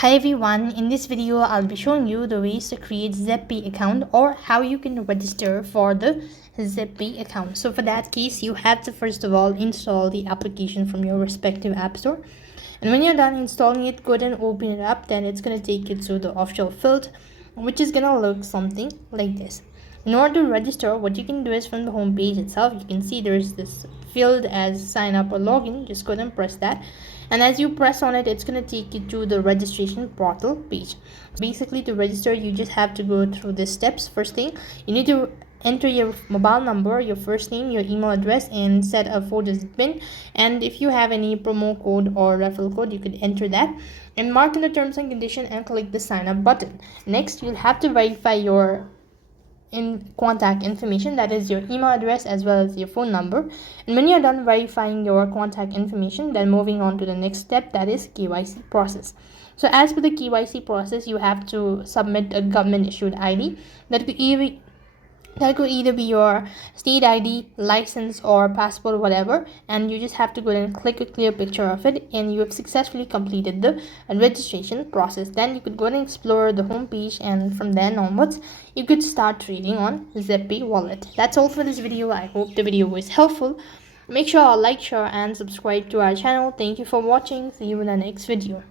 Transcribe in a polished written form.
Hi everyone, in this video I'll be showing you the ways to create Zebpay account or how you can register for the Zebpay account. So for that case, you have to first of all install the application from your respective app store. And when you're done installing it, go ahead and open it up. Then it's going to take you to the official field, which is going to look something like this. In order to register, what you can do is from the home page itself, you can see there's this field as sign up or login. Just go ahead and press that, and as you press on it, it's going to take you to the registration portal page. Basically, to register, you just have to go through the steps. First thing, you need to enter your mobile number, your first name, your email address, and set a 4-digit PIN. And if you have any promo code or referral code, you could enter that and mark in the terms and condition and click the sign up button. Next, you'll have to verify your contact information, that is your email address as well as your phone number. And when you're done verifying your contact information, then moving on to the next step, that is KYC process. So as per the KYC process, you have to submit a government issued ID that could either be your state ID, license, or passport, whatever, and you just have to go and click a clear picture of it, and you have successfully completed the registration process. Then you could go and explore the home page, and from then onwards you could start trading on Zebpay wallet. That's all for this video. I hope the video was helpful. Make sure to like, share, and subscribe to our channel. Thank you for watching. See you in the next video.